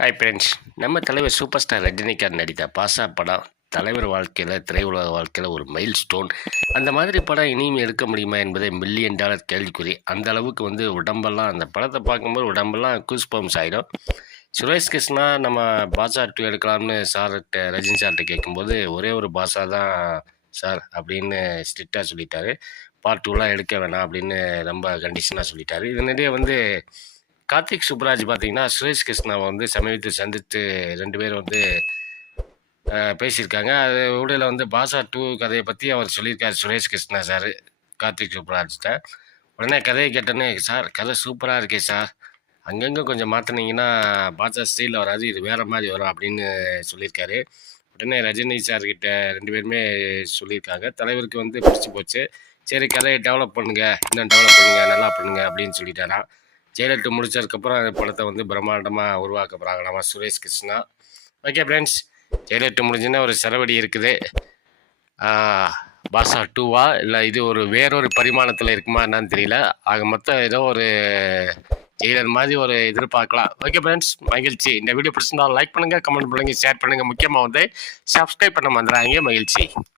Hi friends நம்ம தலைவர் super star Rajinikanth நடித்த பாசா படம் தலைவர் வாழ்க்கையில் திரையுலக வாழ்க்கையில் ஒரு மைல் ஸ்டோன் அந்த மாதிரி படம் இனியும் எடுக்க முடியுமா என்பதை மில்லியன் டாலர் கேள்விக்குறி. அந்த அளவுக்கு வந்து உடம்பெல்லாம் அந்த படத்தை பார்க்கும்போது உடம்பெல்லாம் கூஸ் பம்ஸ் ஆகிடும் சுரேஷ் கிருஷ்ணா நம்ம பாஷா டூ எடுக்கலாம்னு சார்கிட்ட ரஜினி சார்கிட்ட கேட்கும்போது ஒரே ஒரு பாஷா தான் சார் அப்படின்னு ஸ்ட்ரிக்டாக சொல்லிட்டாரு. பார்ட் டூலாம் எடுக்க வேணாம் அப்படின்னு ரொம்ப கண்டிஷனாக சொல்லிட்டாரு. இதனிடையே வந்து கார்த்திக் சுப்ராஜ் பார்த்தீங்கன்னா சுரேஷ் கிருஷ்ணாவை வந்து சமீபத்தில் சந்தித்து ரெண்டு பேரும் வந்து பேசியிருக்காங்க. அது உடையில் வந்து பாஷா டூ கதையை பற்றி அவர் சொல்லியிருக்கார் சுரேஷ் கிருஷ்ணா சார் கார்த்திக் சுப்ராஜ்கிட்ட உடனே கதையை கேட்டோன்னே சார் கதை சூப்பராக இருக்கே சார். அங்கங்கே கொஞ்சம் மாற்றினீங்கன்னா பாஷா ஸ்டைலில் வராது இது வேறு மாதிரி வரும் அப்படின்னு சொல்லியிருக்காரு. உடனே ரஜினி சார்கிட்ட ரெண்டு பேருமே சொல்லியிருக்காங்க. தலைவருக்கு வந்து பிடிச்சி போச்சு. சரி கதையை டெவலப் பண்ணுங்க. இன்னும் டெவலப் பண்ணுங்க. நல்லா பண்ணுங்கள் அப்படின்னு சொல்லிட்டாரான் ஜெயலலிதா முடிச்சதுக்கப்புறம் அந்த படத்தை வந்து பிரம்மாண்டமாக உருவாக்க போகிறாங்களாமா சுரேஷ் கிருஷ்ணா. ஓகே ஃப்ரெண்ட்ஸ் ஜெயலலிதா முடிஞ்சுன்னா ஒரு செலவடி இருக்குது. ஆஹ், பாஷா டூவா இல்லை இது ஒரு வேறொரு பரிமாணத்தில் இருக்குமா என்னன்னு தெரியல. ஆக மொத்தம் ஏதோ ஒரு ஜெயிலர் மாதிரி ஒரு எதிர்பார்க்கலாம். ஓகே ஃப்ரெண்ட்ஸ் மகிழ்ச்சி. இந்த வீடியோ பிடிச்சிருந்தாலும் லைக் பண்ணுங்கள் கமெண்ட் பண்ணுங்கள் ஷேர் பண்ணுங்கள் முக்கியமாக வந்து சப்ஸ்கிரைப் பண்ண வந்துடுறாங்க மகிழ்ச்சி.